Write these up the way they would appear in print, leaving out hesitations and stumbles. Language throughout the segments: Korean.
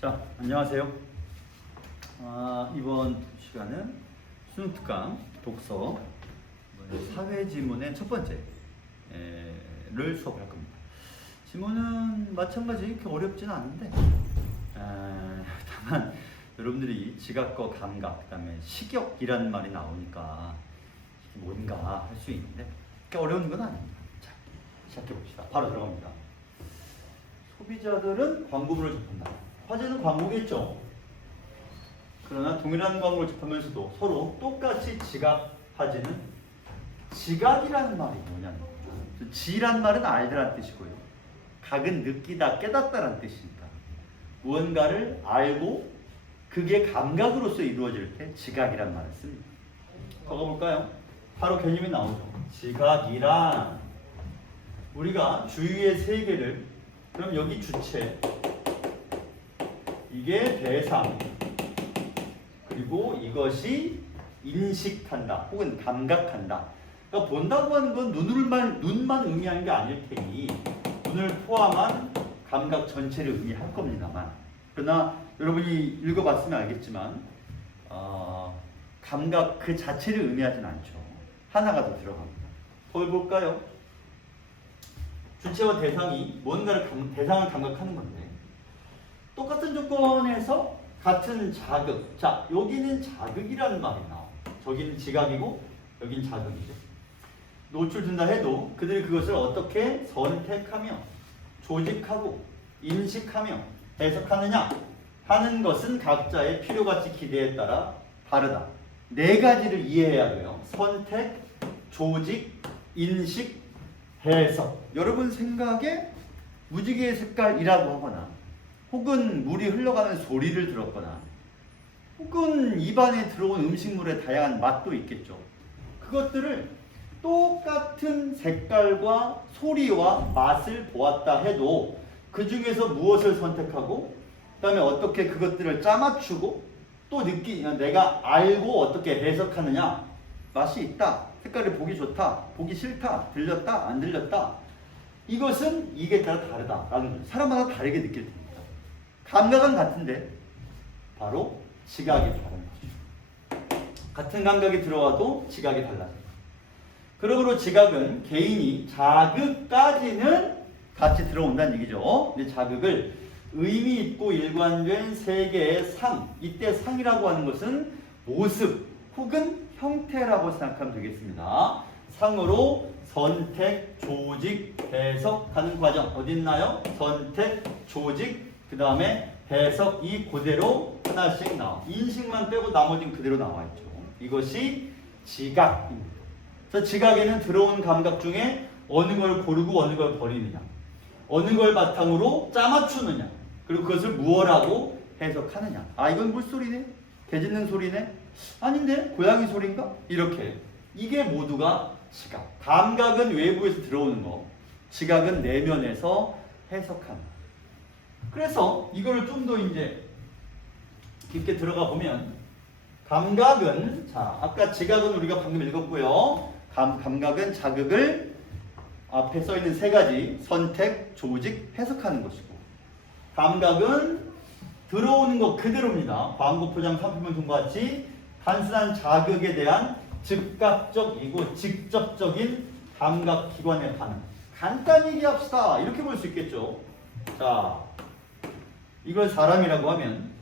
자, 안녕하세요. 이번 시간은 수능특강 독서 사회지문의 첫 번째를 수업할 겁니다. 지문은 마찬가지 이렇게 어렵지는 않은데 다만 여러분들이 지각과 감각, 그 다음에 식욕이라는 말이 나오니까 이게 뭔가 할 수 있는데 그렇게 어려운 건 아닙니다. 자, 시작해 봅시다. 바로 들어갑니다. 소비자들은 광고물을 접한다. 화제는 광고겠죠. 그러나 동일한 광고를 접하면서도 서로 똑같이 지각하지는, 지각이라는 말이 뭐냐는 거죠. 지란 말은 알다라는 뜻이고요. 각은 느끼다, 깨닫다라는 뜻이니까 무언가를 알고 그게 감각으로서 이루어질 때 지각이란 말을 씁니다. 적어볼까요? 바로 개념이 나오죠. 지각이란, 우리가 주위의 세계를, 그럼 여기 주체, 이게 대상, 그리고 이것이 인식한다 혹은 감각한다. 그러니까 본다고 하는 건 눈만 의미하는 게 아닐 테니 눈을 포함한 감각 전체를 의미할 겁니다만, 그러나 여러분이 읽어봤으면 알겠지만 감각 그 자체를 의미하진 않죠. 하나가 더 들어갑니다. 더 볼까요? 주체와 대상이 뭔가를 대상을 감각하는 건데, 똑같은 조건에서 같은 자극, 자 여기는 자극이라는 말이 나와. 저기는 지각이고 여긴 자극이죠. 노출된다 해도 그들이 그것을 어떻게 선택하며 조직하고 인식하며 해석하느냐 하는 것은 각자의 필요가치 기대에 따라 다르다. 네 가지를 이해해야 돼요. 선택, 조직, 인식, 해석. 여러분 생각에 무지개의 색깔이라고 하거나, 혹은 물이 흘러가는 소리를 들었거나, 혹은 입안에 들어온 음식물의 다양한 맛도 있겠죠. 그것들을 똑같은 색깔과 소리와 맛을 보았다 해도 그 중에서 무엇을 선택하고, 그 다음에 어떻게 그것들을 짜맞추고, 또 내가 알고 어떻게 해석하느냐. 맛이 있다, 색깔이 보기 좋다, 보기 싫다, 들렸다, 안 들렸다, 이것은 이게 따라 다르다라는 거죠. 사람마다 다르게 느낄 텐데 감각은 같은데 바로 지각이 다른 거죠. 같은 감각이 들어와도 지각이 달라져요. 그러므로 지각은 개인이 자극까지는 같이 들어온다는 얘기죠. 근데 자극을 의미 있고 일관된 세 개의 상, 이때 상이라고 하는 것은 모습 혹은 형태라고 생각하면 되겠습니다. 상으로 선택, 조직, 해석하는 과정 어디 있나요? 선택, 조직, 그 다음에 해석, 이 그대로 하나씩 나와. 인식만 빼고 나머지는 그대로 나와 있죠. 이것이 지각입니다. 그래서 지각에는 들어온 감각 중에 어느 걸 고르고 어느 걸 버리느냐, 어느 걸 바탕으로 짜맞추느냐, 그리고 그것을 무엇라고 해석하느냐. 아, 이건 물소리네? 개 짖는 소리네? 아닌데? 고양이 소리인가? 이렇게. 이게 모두가 지각. 감각은 외부에서 들어오는 거, 지각은 내면에서 해석하는 거. 그래서 이거를 좀 더 이제 깊게 들어가 보면, 감각은, 자, 아까 지각은 우리가 방금 읽었고요. 감각은 자극을 앞에 써 있는 세 가지, 선택, 조직, 해석하는 것이고, 감각은 들어오는 것 그대로입니다. 광고 포장 상품과 같이 단순한 자극에 대한 즉각적이고 직접적인 감각기관의 반응. 간단히 얘기합시다. 이렇게 볼 수 있겠죠. 자, 이걸 사람이라고 하면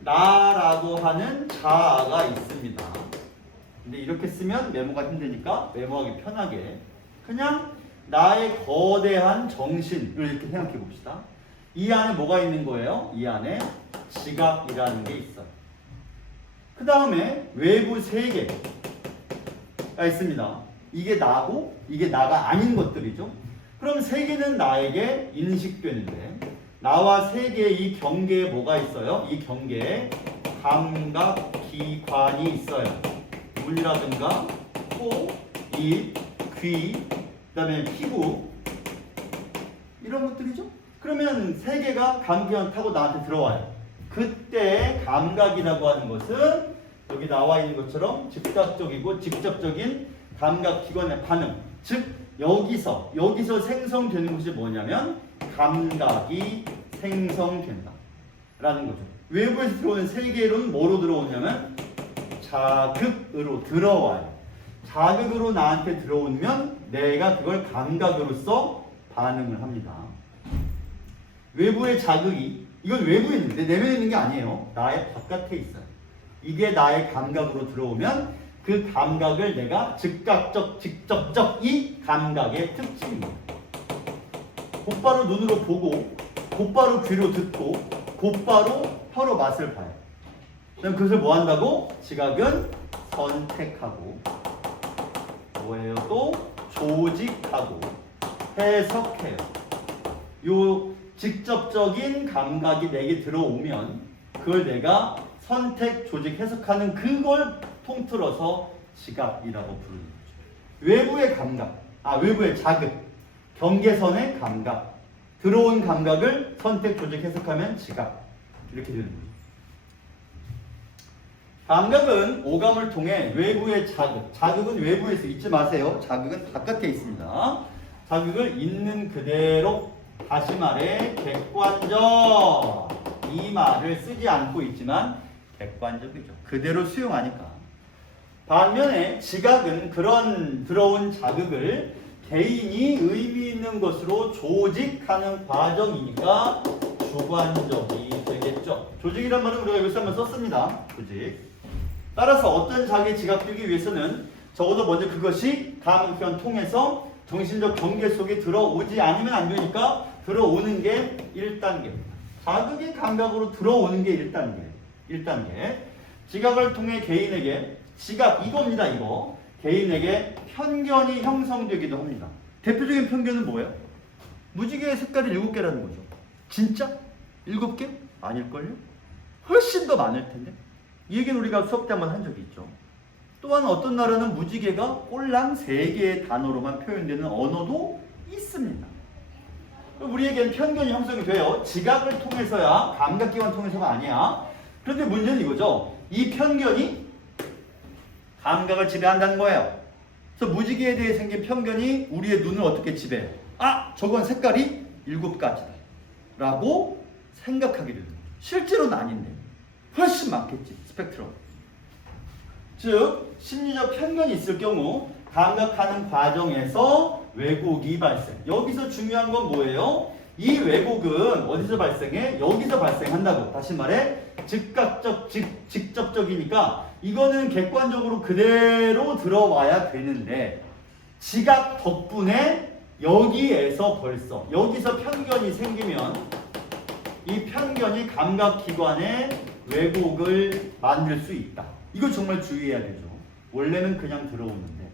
나라고 하는 자아가 있습니다. 근데 이렇게 쓰면 메모가 힘드니까 메모하기 편하게 그냥 나의 거대한 정신을 이렇게 생각해 봅시다. 이 안에 뭐가 있는 거예요? 이 안에 지각이라는 게 있어요. 그 다음에 외부 세계가 있습니다. 이게 나고 이게 나가 아닌 것들이죠. 그럼 세계는 나에게 인식되는데, 나와 세계의 이 경계에 뭐가 있어요? 이 경계에 감각기관이 있어요. 눈이라든가 코, 입, 귀, 그 다음에 피부, 이런 것들이죠. 그러면 세계가 감기관 타고 나한테 들어와요. 그때 감각이라고 하는 것은 여기 나와 있는 것처럼 즉각적이고 직접적인 감각기관의 반응, 즉 여기서 생성되는 것이 뭐냐면 감각이 생성된다. 라는 거죠. 외부에서 들어오는 세계로는 뭐로 들어오냐면 자극으로 들어와요. 자극으로 나한테 들어오면 내가 그걸 감각으로서 반응을 합니다. 외부의 자극이, 이건 외부에 있는데 내면에 있는 게 아니에요. 나의 바깥에 있어요. 이게 나의 감각으로 들어오면 그 감각을 내가 즉각적, 직접적 이 감각의 특징입니다. 곧바로 눈으로 보고, 곧바로 귀로 듣고, 곧바로 혀로 맛을 봐요. 그럼 그것을 뭐 한다고? 지각은 선택하고, 뭐예요? 또 조직하고 해석해요. 요 직접적인 감각이 내게 들어오면 그걸 내가 선택, 조직, 해석하는 그걸 통틀어서 지각이라고 부르는 거죠. 외부의 감각, 외부의 자극, 경계선의 감각, 들어온 감각을 선택, 조직, 해석하면 지각. 이렇게 되는 거죠. 감각은 오감을 통해 외부의 자극, 자극은 외부에서 잊지 마세요. 자극은 바깥에 있습니다. 자극을 있는 그대로, 다시 말해 객관적, 이 말을 쓰지 않고 있지만 객관적이죠. 그대로 수용하니까. 반면에 지각은 그런 들어온 자극을 개인이 의미 있는 것으로 조직하는 과정이니까 주관적이 되겠죠. 조직이란 말은 우리가 여기서 한번 썼습니다. 조직. 따라서 어떤 자극이 지각되기 위해서는 적어도 먼저 그것이 감각기관 통해서 정신적 경계 속에 들어오지 않으면 안 되니까 들어오는 게 1단계. 자극이 감각으로 들어오는 게 1단계. 지각을 통해 개인에게, 지각 이겁니다, 이거. 개인에게 편견이 형성되기도 합니다. 대표적인 편견은 뭐예요? 무지개의 색깔이 7개라는 거죠. 진짜? 7개? 아닐걸요? 훨씬 더 많을 텐데. 이 얘기는 우리가 수업 때 한번 한 적이 있죠. 또한 어떤 나라는 무지개가 꼴랑 3개의 단어로만 표현되는 언어도 있습니다. 우리에겐 편견이 형성이 돼요. 지각을 통해서야, 감각기관 통해서가 아니야. 그런데 문제는 이거죠. 이 편견이 감각을 지배한다는 거예요. 그래서 무지개에 대해 생긴 편견이 우리의 눈을 어떻게 지배해요? 저건 색깔이 7가지다 라고 생각하게 되는 거죠. 실제로는 아닌데 훨씬 많겠지, 스펙트럼. 즉 심리적 편견이 있을 경우 감각하는 과정에서 왜곡이 발생. 여기서 중요한 건 뭐예요? 이 왜곡은 어디서 발생해? 여기서 발생한다고. 다시 말해 즉각적, 직접적이니까 이거는 객관적으로 그대로 들어와야 되는데 지각 덕분에 여기에서 벌써 여기서 편견이 생기면 이 편견이 감각기관에 왜곡을 만들 수 있다. 이거 정말 주의해야 되죠. 원래는 그냥 들어오는데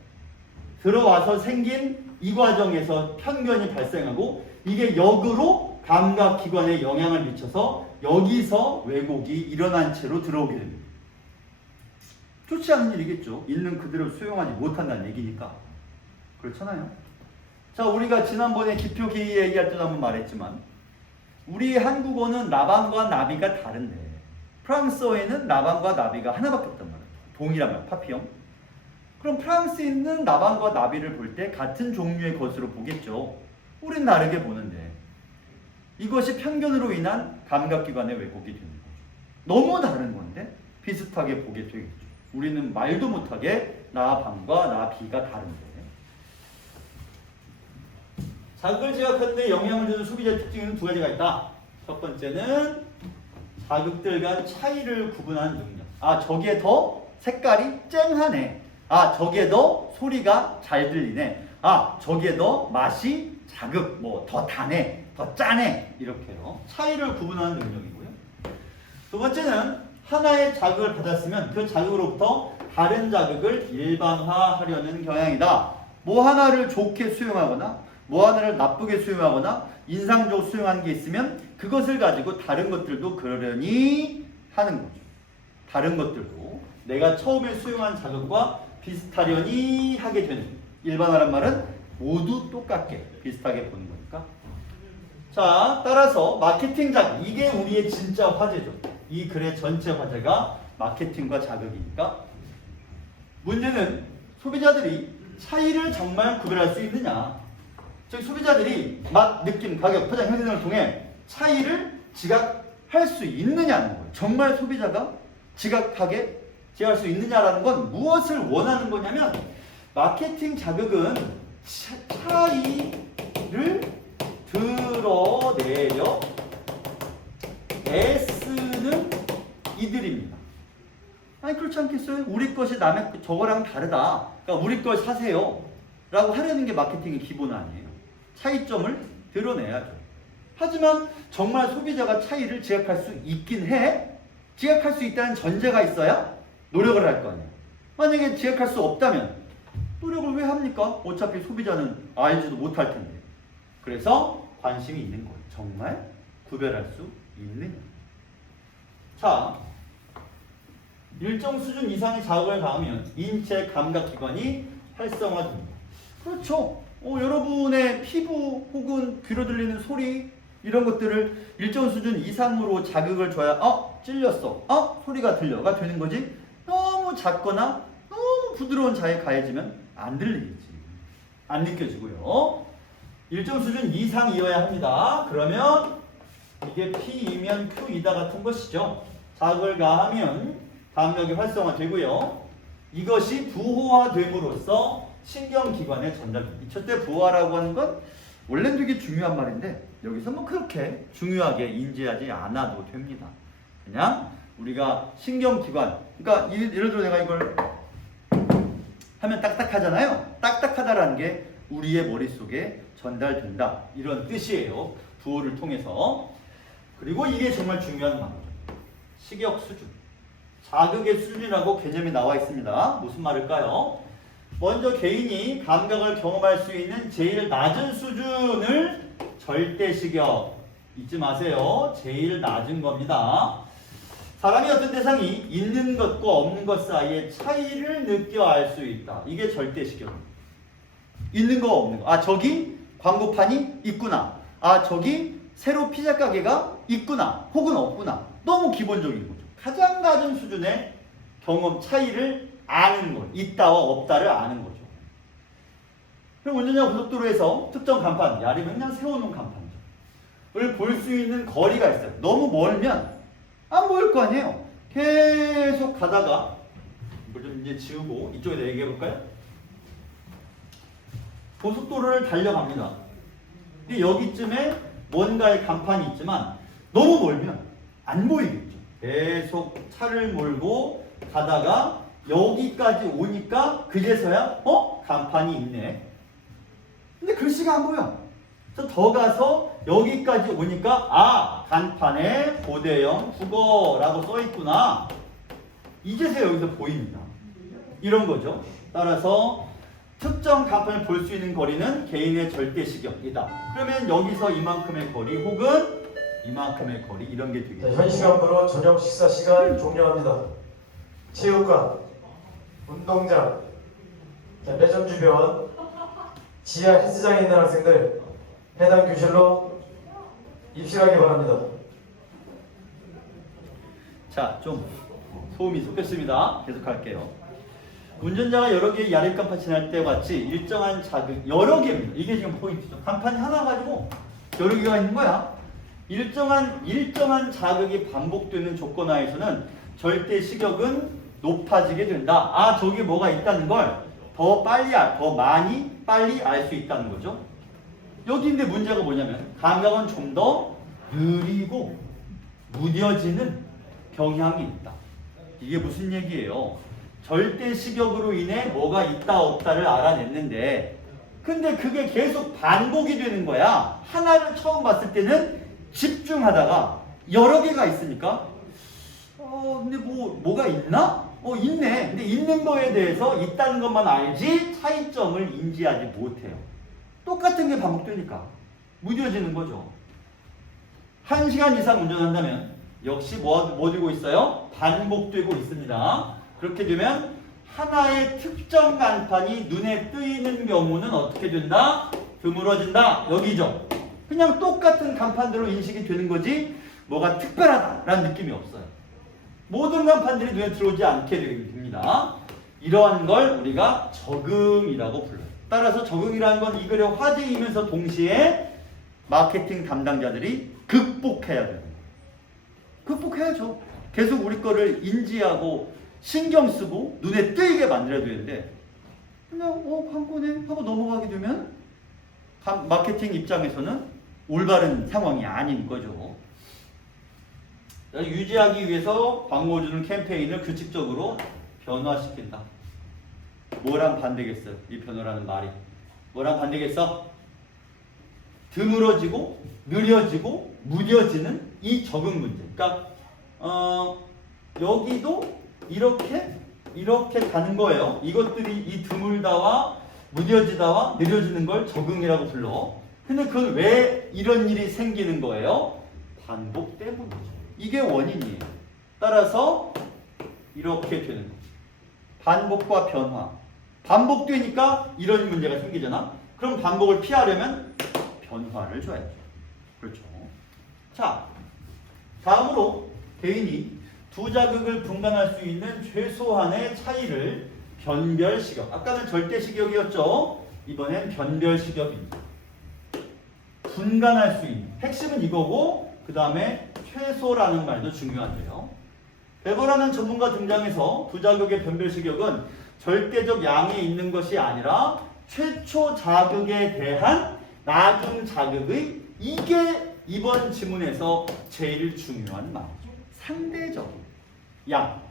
들어와서 생긴 이 과정에서 편견이 발생하고 이게 역으로 감각기관에 영향을 미쳐서 여기서 왜곡이 일어난 채로 들어오게 됩니다. 좋지 않은 일이겠죠. 있는 그대로 수용하지 못한다는 얘기니까. 그렇잖아요. 자, 우리가 지난번에 기표기의 얘기할 때도 한번 말했지만 우리 한국어는 나방과 나비가 다른데 프랑스어에는 나방과 나비가 하나밖에 없단 말이에요. 동일한 말, 파피형. 그럼 프랑스에 있는 나방과 나비를 볼 때 같은 종류의 것으로 보겠죠. 우린 다르게 보는데 이것이 편견으로 인한 감각기관의 왜곡이 되는 거죠. 너무 다른 건데 비슷하게 보게 되겠죠. 우리는 말도 못하게 나방과 나비가 다른데. 자극을 지각하는데 영향을 주는 소비자 특징은 2가지가 있다. 첫 번째는 자극들 간 차이를 구분하는 능력. 저게 더 색깔이 쨍하네. 저게 더 소리가 잘 들리네. 저게 더 맛이 자극, 더 다네, 더 짜네. 이렇게요. 차이를 구분하는 능력이고요. 두 번째는 하나의 자극을 받았으면 그 자극으로부터 다른 자극을 일반화하려는 경향이다. 뭐 하나를 좋게 수용하거나 뭐 하나를 나쁘게 수용하거나 인상적으로 수용하는 게 있으면 그것을 가지고 다른 것들도 그러려니 하는 거죠. 다른 것들도 내가 처음에 수용한 자극과 비슷하려니 하게 되는. 일반화란 말은 모두 똑같게 비슷하게 보는 거니까. 자, 따라서 마케팅 자극, 이게 우리의 진짜 화제죠. 이 글의 전체 화제가 마케팅과 자극이니까 문제는 소비자들이 차이를 정말 구별할 수 있느냐. 즉 소비자들이 맛, 느낌, 가격, 포장, 형태 등을 통해 차이를 지각 할 수 있느냐는 거예요. 정말 소비자가 지각하게 지각할 수 있느냐라는 건 무엇을 원하는 거냐면 마케팅 자극은 차이를 드러내려 애쓰는 이들입니다. 아니 그렇지 않겠어요? 우리 것이 남의 저거랑 다르다. 그러니까 우리 걸 사세요. 라고 하려는 게 마케팅의 기본 아니에요. 차이점을 드러내야죠. 하지만 정말 소비자가 차이를 지각할 수 있긴 해. 지각할 수 있다는 전제가 있어야 노력을 할 거 아니에요. 만약에 지각할 수 없다면 노력을 왜 합니까? 어차피 소비자는 알지도 못할 텐데. 그래서 관심이 있는 거예요. 정말 구별할 수 있느냐. 자, 일정 수준 이상의 자극을 가하면 인체 감각기관이 활성화됩니다. 그렇죠. 여러분의 피부 혹은 귀로 들리는 소리 이런 것들을 일정 수준 이상으로 자극을 줘야 찔렸어. 소리가 들려가 되는 거지. 너무 작거나 너무 부드러운 자에 가해지면 안 들리겠지. 안 느껴지고요. 일정 수준 이상이어야 합니다. 그러면 이게 P이면 Q이다 같은 것이죠. 자극을 가하면 감각이 활성화되고요. 이것이 부호화됨으로써 신경기관에 전달됩니다. 이 첫째 부호화라고 하는 건 원래는 되게 중요한 말인데 여기서 뭐 그렇게 중요하게 인지하지 않아도 됩니다. 그냥 우리가 신경기관, 그러니까 예를 들어 내가 이걸 하면 딱딱하잖아요. 딱딱하다라는 게 우리의 머릿속에 전달된다. 이런 뜻이에요. 부호를 통해서. 그리고 이게 정말 중요한 말이죠. 식욕 수준. 자극의 수준이라고 개념이 나와 있습니다. 무슨 말일까요? 먼저 개인이 감각을 경험할 수 있는 제일 낮은 수준을 절대식욕. 잊지 마세요. 제일 낮은 겁니다. 사람이 어떤 대상이 있는 것과 없는 것 사이의 차이를 느껴 알 수 있다. 이게 절대식욕입니다. 있는 거 없는 거. 저기 광고판이 있구나. 저기 새로 피자 가게가 있구나. 혹은 없구나. 너무 기본적인 거죠. 가장 낮은 수준의 경험 차이를 아는 것. 있다와 없다를 아는 거죠. 그럼 운전자 고속도로에서 특정 간판, 야리면 그냥 세워놓은 간판이죠. 을 볼 수 있는 거리가 있어요. 너무 멀면 안 보일 거 아니에요. 계속 가다가 이걸 좀 이제 지우고 이쪽에다 얘기해 볼까요? 고속도로를 달려갑니다. 근데 여기쯤에 뭔가의 간판이 있지만 너무 멀면 안 보이겠죠. 계속 차를 몰고 가다가 여기까지 오니까 그제서야 간판이 있네. 근데 글씨가 안 보여. 그래서 더 가서 여기까지 오니까 간판에 고대형 국어라고 써 있구나. 이제서야 여기서 보입니다. 이런 거죠. 따라서 특정 간판을 볼 수 있는 거리는 개인의 절대식욕이다. 그러면 여기서 이만큼의 거리 혹은 이만큼의 거리 이런 게 되겠죠. 현 시간부로 저녁 식사 시간 종료합니다. 체육관, 운동장, 매점 주변, 지하 헬스장에 있는 학생들 해당 교실로 입실하기 바랍니다. 자, 좀 소음이 섞였습니다. 계속할게요. 운전자가 여러 개의 야립 간판 지날 때 같이 일정한 자극, 여러 개입니다. 이게 지금 포인트죠. 간판이 하나 가지고 여러 개가 있는 거야. 일정한 자극이 반복되는 조건 하에서는 절대 식욕은 높아지게 된다. 저기 뭐가 있다는 걸 더 많이 빨리 알 수 있다는 거죠. 여기 근데 문제가 뭐냐면 감각은 좀 더 느리고 무뎌지는 경향이 있다. 이게 무슨 얘기예요? 절대 식욕으로 인해 뭐가 있다 없다를 알아냈는데 근데 그게 계속 반복이 되는 거야. 하나를 처음 봤을 때는 집중하다가 여러 개가 있으니까 근데 뭐가 있나? 있네. 근데 있는 거에 대해서 있다는 것만 알지 차이점을 인지하지 못해요. 똑같은 게 반복되니까 무뎌지는 거죠. 1시간 이상 운전한다면 역시 뭐 되고 있어요? 반복되고 있습니다. 그렇게 되면 하나의 특정 간판이 눈에 뜨이는 경우는 어떻게 된다? 드물어진다. 여기죠. 그냥 똑같은 간판대로 인식이 되는 거지 뭐가 특별하다라는 느낌이 없어요. 모든 간판들이 눈에 들어오지 않게 됩니다. 이러한 걸 우리가 적응이라고 불러요. 따라서 적응이라는 건 이 글의 화제이면서 동시에 마케팅 담당자들이 극복해야 되는 거예요. 극복해야죠. 계속 우리 거를 인지하고 신경 쓰고 눈에 띄게 만들어야 되는데 그냥 광고네 하고 넘어가게 되면 마케팅 입장에서는 올바른 상황이 아닌 거죠. 유지하기 위해서 광고주는 캠페인을 규칙적으로 변화시킨다. 뭐랑 반대겠어요? 이 변화라는 말이 뭐랑 반대겠어? 드물어지고 느려지고 무뎌지는 이 적응 문제. 그러니까 여기도 이렇게 가는 거예요. 이것들이 이 드물다와 무뎌지다와 느려지는 걸 적응이라고 불러. 근데 그건 왜 이런 일이 생기는 거예요? 반복 때문이죠. 이게 원인이에요. 따라서 이렇게 되는 거죠. 반복과 변화. 반복되니까 이런 문제가 생기잖아. 그럼 반복을 피하려면 변화를 줘야죠. 그렇죠. 자, 다음으로 개인이 두 자극을 분간할 수 있는 최소한의 차이를 변별식역. 아까는 절대식역이었죠. 이번엔 변별식역입니다. 분간할 수 있는. 핵심은 이거고 그 다음에 최소라는 말도 중요한데요. 베버라는 전문가 등장해서 두 자극의 변별식역은 절대적 양에 있는 것이 아니라 최초 자극에 대한 나중 자극의 이게 이번 지문에서 제일 중요한 말이죠. 상대적인 양.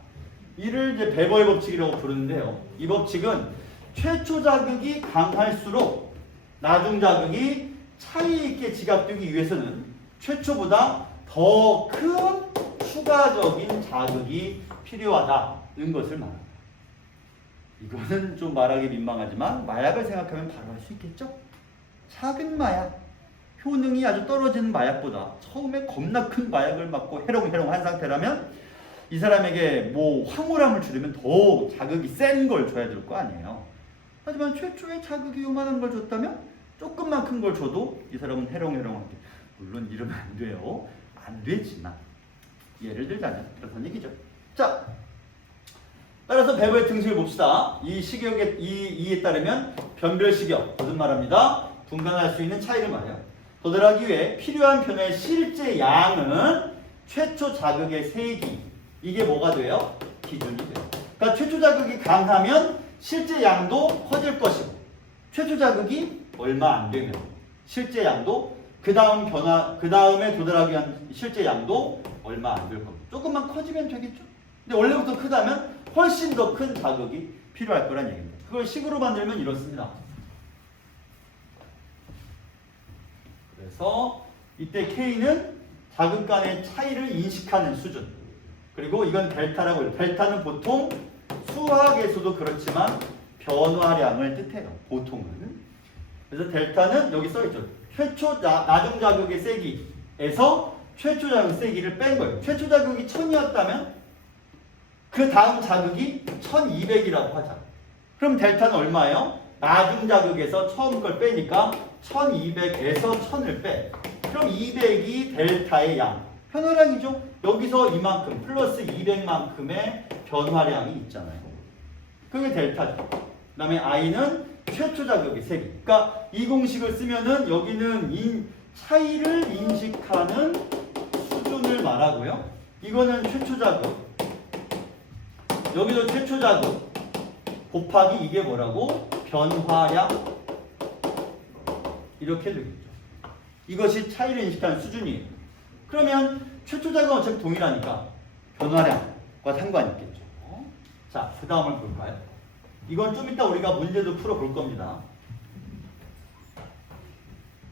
이를 이제 베버의 법칙이라고 부르는데요. 이 법칙은 최초 자극이 강할수록 나중 자극이 차이 있게 지각되기 위해서는 최초보다 더 큰 추가적인 자극이 필요하다는 것을 말합니다. 이거는 좀 말하기 민망하지만 마약을 생각하면 바로 할 수 있겠죠? 작은 마약, 효능이 아주 떨어지는 마약보다 처음에 겁나 큰 마약을 맞고 해롱해롱한 상태라면 이 사람에게 뭐 황홀함을 주려면 더 자극이 센 걸 줘야 될 거 아니에요. 하지만 최초에 자극이 요만한 걸 줬다면 조금만 큰 걸 줘도 이 사람은 해롱해롱하게, 물론 이러면 안 돼요. 안 되지만 예를 들자면 그렇다는 얘기죠. 자, 따라서 베버의 등식을 봅시다. 이 식역의 이에 따르면 변별식역, 무슨 말합니다? 분간할 수 있는 차이를 말해요. 도달하기 위해 필요한 변화의 실제 양은 최초 자극의 세기. 이게 뭐가 돼요? 기준이 돼요. 그러니까 최초 자극이 강하면 실제 양도 커질 것이고, 최초 자극이 얼마 안 되면 실제 양도 그 다음에 도달하기 위한 실제 양도 얼마 안 될 겁니다. 조금만 커지면 되겠죠. 근데 원래부터 크다면 훨씬 더 큰 자극이 필요할 거란 얘기입니다. 그걸 식으로 만들면 이렇습니다. 그래서 이때 K는 자극 간의 차이를 인식하는 수준. 그리고 이건 델타라고 해요. 델타는 보통 수학에서도 그렇지만 변화량을 뜻해요. 보통은. 그래서 델타는 여기 써있죠. 최초 나중 자극의 세기에서 최초 자극 세기를 뺀 거예요. 최초 자극이 1000이었다면 그 다음 자극이 1200이라고 하자. 그럼 델타는 얼마예요? 나중 자극에서 처음 걸 빼니까 1200에서 1000을 빼. 그럼 200이 델타의 양. 변화량이죠. 여기서 이만큼 플러스 200만큼의 변화량이 있잖아요. 그게 델타죠. 그 다음에 I는 최초 자극의 세기. 그러니까 이 공식을 쓰면은 여기는 차이를 인식하는 수준을 말하고요. 이거는 최초 자극. 여기도 최초 자극 곱하기 이게 뭐라고? 변화량. 이렇게 되겠죠. 이것이 차이를 인식하는 수준이에요. 그러면 최초 자극은 어차피 동일하니까 변화량과 상관이 있겠죠. 자, 그 다음을 볼까요? 이건 좀 이따 우리가 문제도 풀어볼 겁니다.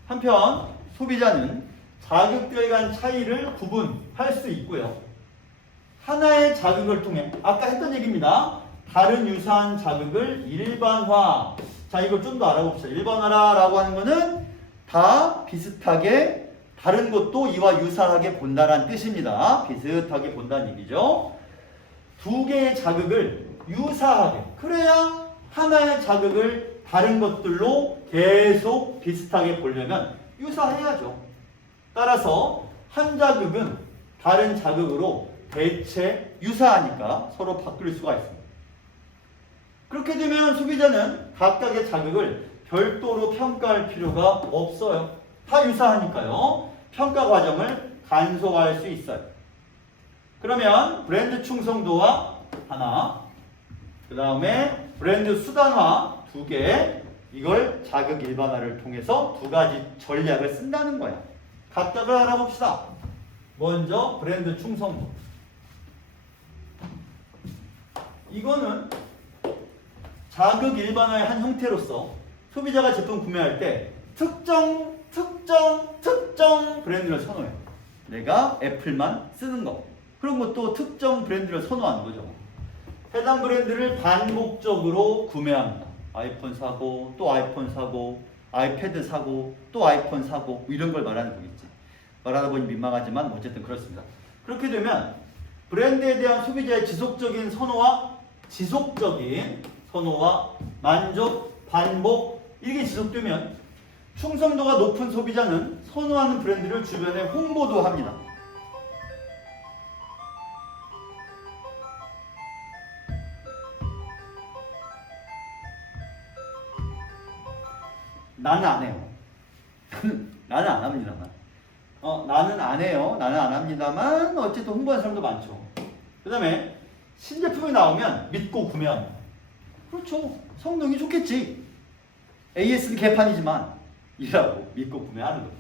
한편 소비자는 자극들 간 차이를 구분할 수 있고요. 하나의 자극을 통해 아까 했던 얘기입니다. 다른 유사한 자극을 일반화. 자, 이걸 좀 더 알아봅시다. 일반화라고 하는 거는 다 비슷하게 다른 것도 이와 유사하게 본다는 뜻입니다. 비슷하게 본다는 얘기죠. 두 개의 자극을 유사하게, 그래야 하나의 자극을 다른 것들로 계속 비슷하게 보려면 유사해야죠. 따라서 한 자극은 다른 자극으로 대체 유사하니까 서로 바꿀 수가 있습니다. 그렇게 되면 소비자는 각각의 자극을 별도로 평가할 필요가 없어요. 다 유사하니까요. 평가 과정을 간소화할 수 있어요. 그러면 브랜드 충성도와 하나, 그 다음에 브랜드 수단화 2개, 이걸 자극 일반화를 통해서 2가지 전략을 쓴다는 거야. 각각을 알아봅시다. 먼저 브랜드 충성도. 이거는 자극 일반화의 한 형태로서 소비자가 제품 구매할 때 특정 브랜드를 선호해. 내가 애플만 쓰는 거. 그런 것도 특정 브랜드를 선호하는 거죠. 해당 브랜드를 반복적으로 구매합니다. 아이폰 사고 또 아이폰 사고 아이패드 사고 또 아이폰 사고 이런 걸 말하는 거겠지. 말하다 보니 민망하지만 어쨌든 그렇습니다. 그렇게 되면 브랜드에 대한 소비자의 지속적인 선호와 만족, 반복 이게 지속되면 충성도가 높은 소비자는 선호하는 브랜드를 주변에 홍보도 합니다. 나는 안 해요. 나는 안 합니다만. 나는 안 해요. 나는 안 합니다만 어쨌든 홍보하는 사람도 많죠. 그 다음에 신제품이 나오면 믿고 구매합니다. 그렇죠. 성능이 좋겠지. AS는 개판이지만 이라고 믿고 구매하는 거예요.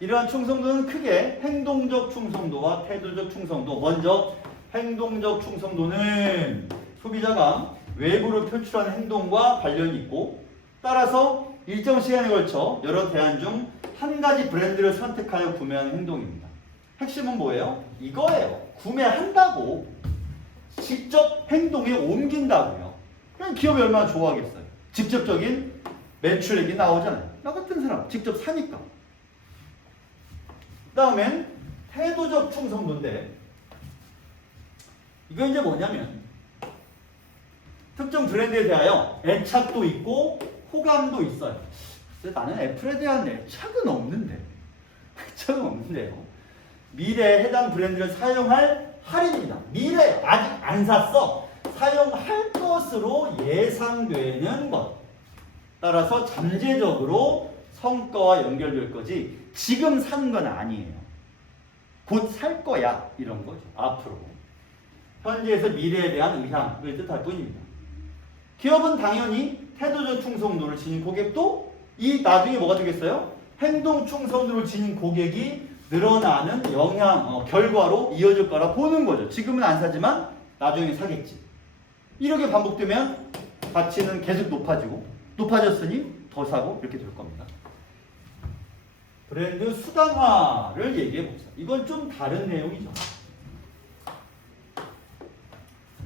이러한 충성도는 크게 행동적 충성도와 태도적 충성도. 먼저 행동적 충성도는 소비자가 외부로 표출하는 행동과 관련이 있고 따라서 일정 시간에 걸쳐 여러 대안 중 한 가지 브랜드를 선택하여 구매하는 행동입니다. 핵심은 뭐예요? 이거예요. 구매한다고 직접 행동에 옮긴다고요. 그냥 기업이 얼마나 좋아하겠어요. 직접적인 매출액이 나오잖아요. 나 같은 사람 직접 사니까. 그 다음엔 태도적 충성도인데 이거 이제 뭐냐면 특정 브랜드에 대하여 애착도 있고 호감도 있어요. 근데 나는 애플에 대한 애착은 없는데요. 미래에 해당 브랜드를 사용할 할인입니다. 미래 아직 안 샀어. 사용할 것으로 예상되는 것. 따라서 잠재적으로 성과와 연결될 거지 지금 사는 건 아니에요. 곧 살 거야 이런 거죠. 앞으로. 현재에서 미래에 대한 의향을 뜻할 뿐입니다. 기업은 당연히 태도적 충성도를 지닌 고객도 이 나중에 뭐가 되겠어요? 행동 충성도를 지닌 고객이 늘어나는 결과로 이어질 거라 보는 거죠. 지금은 안 사지만 나중에 사겠지. 이렇게 반복되면 가치는 계속 높아졌으니 더 사고 이렇게 될 겁니다. 브랜드 수단화를 얘기해 봅시다. 이건 좀 다른 내용이죠.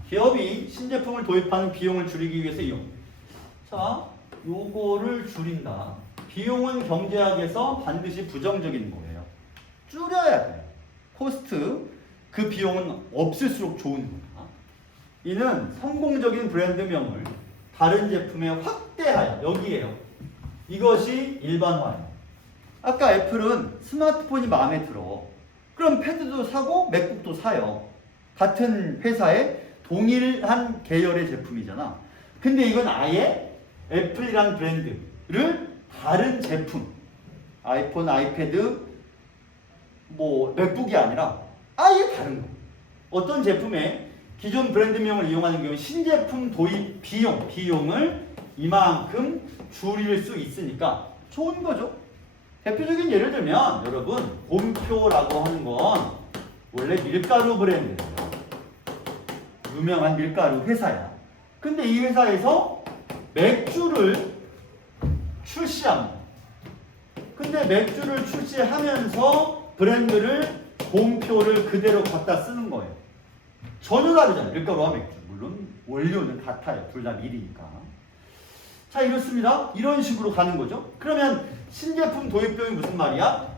기업이 신제품을 도입하는 비용을 줄이기 위해서 이용. 자, 요거를 줄인다. 비용은 경제학에서 반드시 부정적인 거예요. 줄여야 돼요. 코스트, 그 비용은 없을수록 좋은 거다. 이는 성공적인 브랜드명을 다른 제품에 확대하여, 여기에요. 이것이 일반화예요. 아까 애플은 스마트폰이 마음에 들어. 그럼 패드도 사고 맥북도 사요. 같은 회사의 동일한 계열의 제품이잖아. 근데 이건 아예 애플이란 브랜드를 다른 제품, 아이폰, 아이패드, 맥북이 아니라 아예 다른 거. 어떤 제품에 기존 브랜드명을 이용하는 경우 신제품 도입 비용을 이만큼 줄일 수 있으니까 좋은 거죠. 대표적인 예를 들면 여러분 곰표라고 하는 건 원래 밀가루 브랜드예요. 유명한 밀가루 회사야. 근데 이 회사에서 맥주를 출시합니다. 근데 맥주를 출시하면서 브랜드를 곰표를 그대로 갖다 쓰는 거예요. 전혀 다르잖아요. 밀가루와 맥주. 물론 원료는 같아요. 둘 다 밀이니까. 자, 이렇습니다. 이런 식으로 가는 거죠. 그러면 신제품 도입 비용이 무슨 말이야?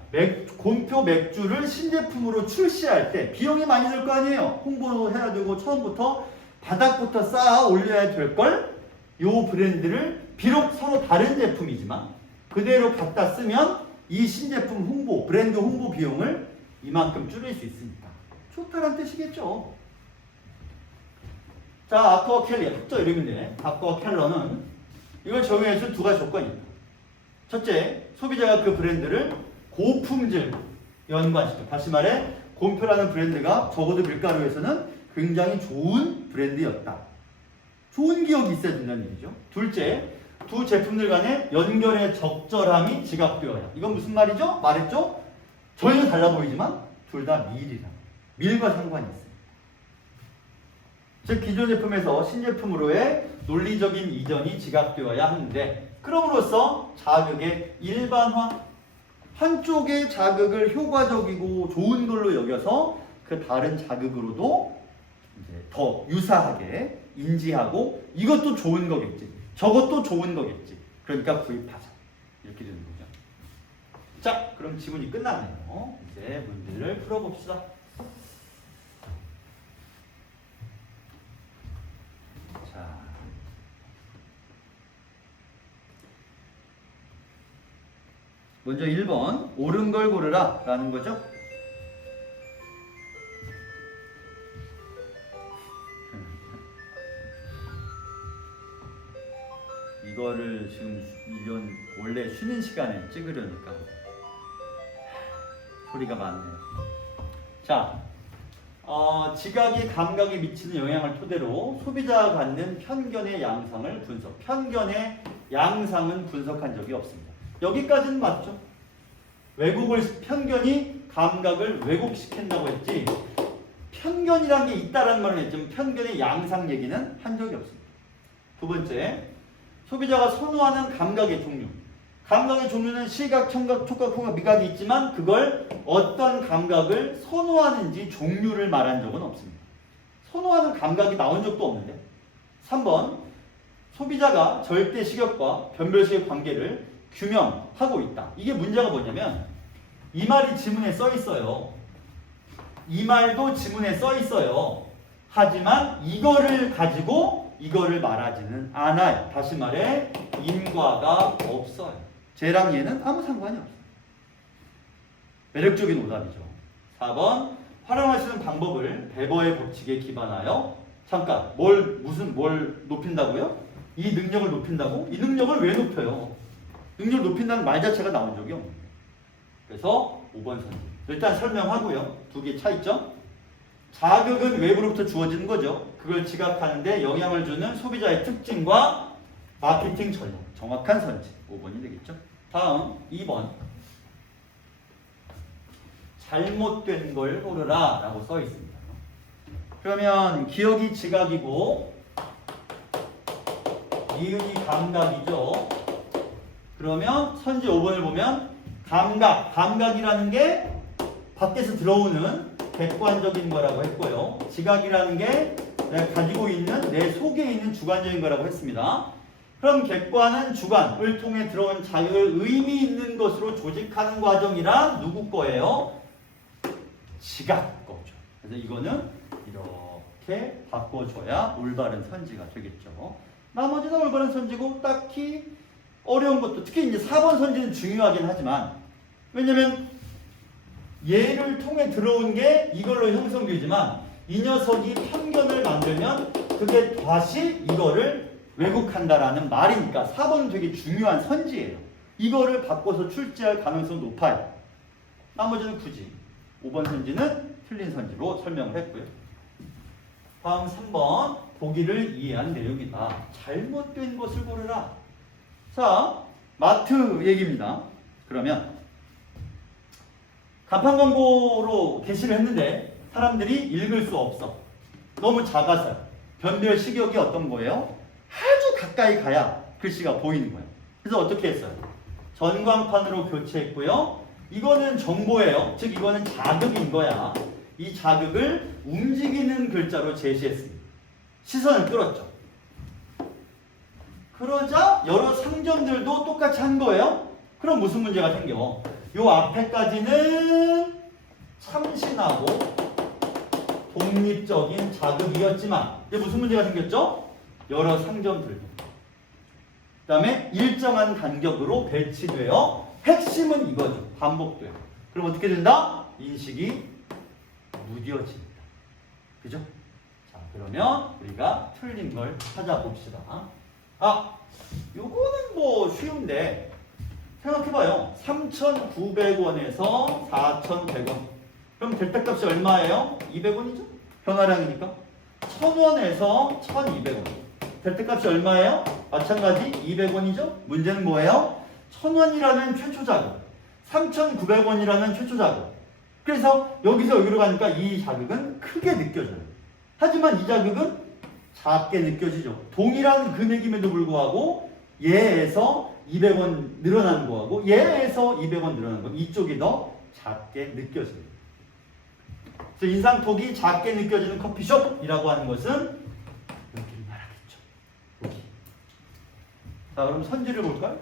곰표 맥주를 신제품으로 출시할 때 비용이 많이 들 거 아니에요. 홍보도 해야 되고 처음부터 바닥부터 쌓아 올려야 될 걸 요 브랜드를 비록 서로 다른 제품이지만 그대로 갖다 쓰면 이 신제품 홍보, 브랜드 홍보 비용을 이만큼 줄일 수 있으니까 좋다는 뜻이겠죠. 자, 아커와 켈리, 학자 이름인데 아커와 켈러는 이걸 적용할 수 두 가지 조건입니다. 첫째, 소비자가 그 브랜드를 고품질 연관시켜. 다시 말해 곰표라는 브랜드가 적어도 밀가루에서는 굉장히 좋은 브랜드였다. 좋은 기억이 있어야 된다는 얘기죠. 둘째, 두 제품들 간의 연결의 적절함이 지각되어야. 이건 무슨 말이죠? 말했죠? 전혀 달라 보이지만 둘 다 밀이라. 밀과 상관이 있어요. 즉 기존 제품에서 신제품으로의 논리적인 이전이 지각되어야 하는데 그럼으로써 자극의 일반화, 한쪽의 자극을 효과적이고 좋은 걸로 여겨서 그 다른 자극으로도 이제 더 유사하게 인지하고 이것도 좋은 거겠지, 저것도 좋은 거겠지. 그러니까 구입하자. 이렇게 되는 거죠. 자, 그럼 지문이 끝났네요. 이제 문제를 풀어봅시다. 자, 먼저 1번 옳은 걸 고르라 라는 거죠. 이거를 지금 이건 원래 쉬는 시간에 찍으려니까 소리가 많네요. 자, 지각이 감각에 미치는 영향을 토대로 소비자가 갖는 편견의 양상을 분석. 편견의 양상은 분석한 적이 없습니다. 여기까지는 맞죠? 편견이 감각을 왜곡시킨다고 했지 편견이란 게 있다라는 말은 했지만 편견의 양상 얘기는 한 적이 없습니다. 두 번째, 소비자가 선호하는 감각의 종류. 감각의 종류는 시각, 청각, 촉각, 후각, 미각이 있지만 그걸 어떤 감각을 선호하는지 종류를 말한 적은 없습니다. 선호하는 감각이 나온 적도 없는데. 3번, 소비자가 절대 시각과 변별 시각 관계를 규명하고 있다. 이게 문제가 뭐냐면 이 말이 지문에 써 있어요. 이 말도 지문에 써 있어요. 하지만 이거를 가지고 이거를 말하지는 않아요. 다시 말해 인과가 없어요. 쟤랑 얘는 아무 상관이 없어요. 매력적인 오답이죠. 4번 활용할 수 있는 방법을 베버의 법칙에 기반하여 잠깐 뭘 높인다고요? 이 능력을 높인다고? 이 능력을 왜 높여요? 능력을 높인다는 말 자체가 나온 적이 없는 거예요. 그래서 5번 선지. 일단 설명하고요. 두 개 차이점. 자극은 외부로부터 주어지는 거죠. 그걸 지각하는데 영향을 주는 소비자의 특징과 마케팅 전략. 정확한 선지. 5번이 되겠죠. 다음 2번. 잘못된 걸 고르라 라고 써 있습니다. 그러면 기억이 지각이고 이응이 감각이죠. 그러면 선지 5번을 보면 감각이라는 게 밖에서 들어오는 객관적인 거라고 했고요. 지각이라는 게 내가 가지고 있는 내 속에 있는 주관적인 거라고 했습니다. 그럼 객관은 주관을 통해 들어온 자극을 의미 있는 것으로 조직하는 과정이란 누구 거예요? 지각 거죠. 그래서 이거는 이렇게 바꿔줘야 올바른 선지가 되겠죠. 나머지는 올바른 선지고 딱히 어려운 것도 특히 이제 4번 선지는 중요하긴 하지만 왜냐면 얘를 통해 들어온 게 이걸로 형성되지만 이 녀석이 편견을 만들면 그게 다시 이거를 왜곡한다라는 말이니까 4번은 되게 중요한 선지예요. 이거를 바꿔서 출제할 가능성이 높아요. 나머지는 굳이 5번 선지는 틀린 선지로 설명을 했고요. 다음 3번 보기를 이해한 내용이다. 잘못된 것을 고르라. 자, 마트 얘기입니다. 그러면 간판 광고로 게시를 했는데 사람들이 읽을 수 없어. 너무 작아서 변별 시격이 어떤 거예요? 아주 가까이 가야 글씨가 보이는 거예요. 그래서 어떻게 했어요? 전광판으로 교체했고요. 이거는 정보예요. 즉 이거는 자극인 거야. 이 자극을 움직이는 글자로 제시했습니다. 시선을 끌었죠. 그러자 여러 상점들도 똑같이 한 거예요. 그럼 무슨 문제가 생겨? 요 앞에까지는 참신하고 독립적인 자극이었지만 이제 무슨 문제가 생겼죠? 여러 상점들도 그 다음에 일정한 간격으로 배치되어 핵심은 이거죠. 반복돼요. 그럼 어떻게 된다? 인식이 무뎌집니다. 그죠? 자, 그러면 우리가 틀린 걸 찾아봅시다. 요거는 뭐 쉬운데 생각해봐요. 3,900원에서 4,100원 그럼 델타값이 얼마예요? 200원이죠? 변화량이니까 1000원에서 1200원. 델타값이 얼마예요? 마찬가지 200원이죠? 문제는 뭐예요? 1000원이라는 최초 자극, 3900원이라는 최초 자극. 그래서 여기서 여기로 가니까 이 자극은 크게 느껴져요. 하지만 이 자극은 작게 느껴지죠. 동일한 금액임에도 불구하고 얘에서 200원 늘어나는 거하고 얘에서 200원 늘어나는 거, 이쪽이 더 작게 느껴져요. 그래서 인상폭이 작게 느껴지는 커피숍이라고 하는 것은 여기를 말하겠죠. 여기. 자, 그럼 선지를 볼까요?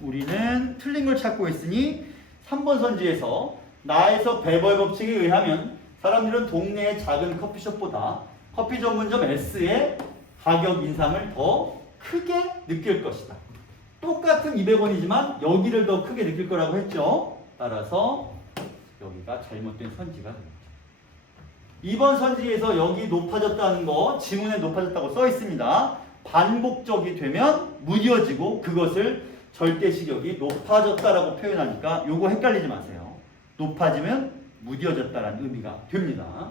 우리는 틀린 걸 찾고 있으니 3번 선지에서 나에서 배벌 법칙에 의하면 사람들은 동네의 작은 커피숍보다 커피 전문점 S의 가격 인상을 더 크게 느낄 것이다. 똑같은 200원이지만 여기를 더 크게 느낄 거라고 했죠. 따라서 여기가 잘못된 선지가 됩니다. 2번 선지에서 여기 높아졌다는 거 지문에 높아졌다고 써 있습니다. 반복적이 되면 무뎌지고 그것을 절대시력이 높아졌다라고 표현하니까 요거 헷갈리지 마세요. 높아지면 무뎌졌다라는 의미가 됩니다.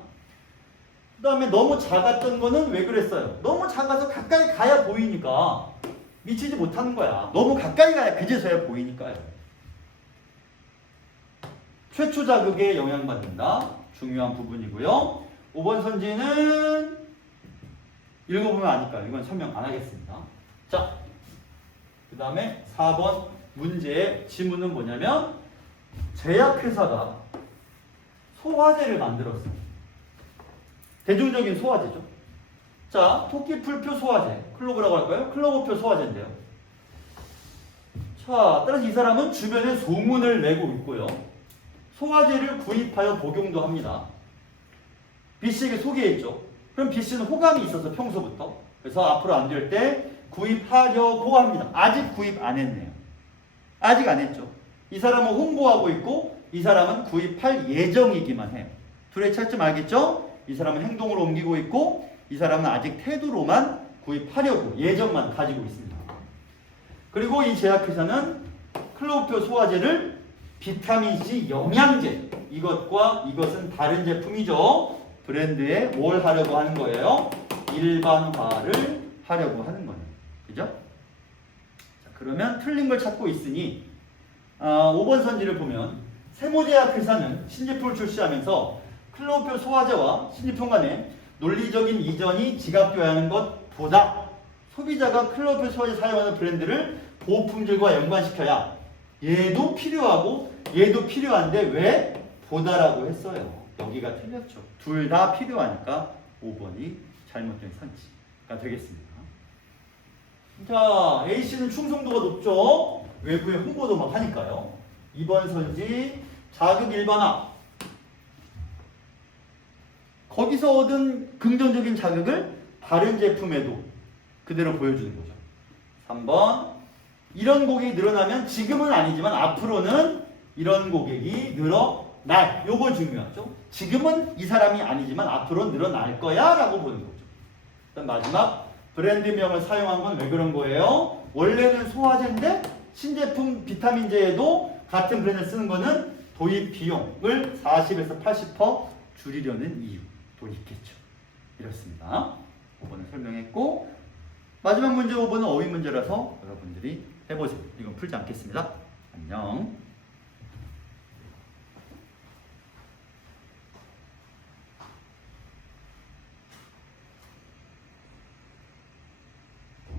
그 다음에 너무 작았던 거는 왜 그랬어요? 너무 작아서 가까이 가야 보이니까 미치지 못하는 거야. 너무 가까이 가야 그제서야 보이니까요. 최초 자극에 영향받는다. 중요한 부분이고요. 5번 선지는 읽어보면 아니까 이건 설명 안 하겠습니다. 자, 그 다음에 4번 문제의 지문은 뭐냐면 제약회사가 소화제를 만들었어요. 대중적인 소화제죠. 자, 토끼풀표 소화제, 클로브라고 할까요? 클로버표 소화제인데요. 자, 따라서 이 사람은 주변에 소문을 내고 있고요. 소화제를 구입하여 복용도 합니다. B씨에게 소개했죠. 그럼 B씨는 호감이 있어서 평소부터. 그래서 앞으로 안 될 때 구입하려고 합니다. 아직 구입 안 했네요. 아직 안 했죠. 이 사람은 홍보하고 있고 이 사람은 구입할 예정이기만 해요. 둘의 차이점 알겠죠? 이 사람은 행동으로 옮기고 있고 이 사람은 아직 태도로만 구입하려고 예정만 가지고 있습니다. 그리고 이 제약회사는 클로버표 소화제를 비타민C 영양제, 이것과 이것은 다른 제품이죠. 브랜드에 뭘 하려고 하는 거예요? 일반화를 하려고 하는 거예요. 그죠? 자, 그러면 틀린 걸 찾고 있으니 5번 선지를 보면 세모제약회사는 신제품을 출시하면서 클로버표 소화제와 신제품 간의 논리적인 이전이 지각되어야 하는 것보다 소비자가 클로버표 소화제 사용하는 브랜드를 고품질과 연관시켜야 얘도 필요하고 얘도 필요한데 왜 보다라고 했어요. 여기가 틀렸죠. 둘 다 필요하니까 5번이 잘못된 선지가 되겠습니다. 자, A씨는 충성도가 높죠. 외부에 홍보도 막 하니까요. 2번 선지 자극 일반화. 거기서 얻은 긍정적인 자극을 다른 제품에도 그대로 보여주는 거죠. 3번 이런 고객이 늘어나면 지금은 아니지만 앞으로는 이런 고객이 늘어날. 요거 중요하죠. 지금은 이 사람이 아니지만 앞으로 늘어날 거야 라고 보는 거죠. 일단 마지막 브랜드명을 사용한 건 왜 그런 거예요? 원래는 소화제인데 신제품 비타민제에도 같은 브랜드를 쓰는 거는 도입 비용을 40에서 80% 줄이려는 이유도 있겠죠. 이렇습니다. 5번을 설명했고 마지막 문제 5번은 어휘 문제라서 여러분들이 해보세요. 이건 풀지 않겠습니다. 안녕.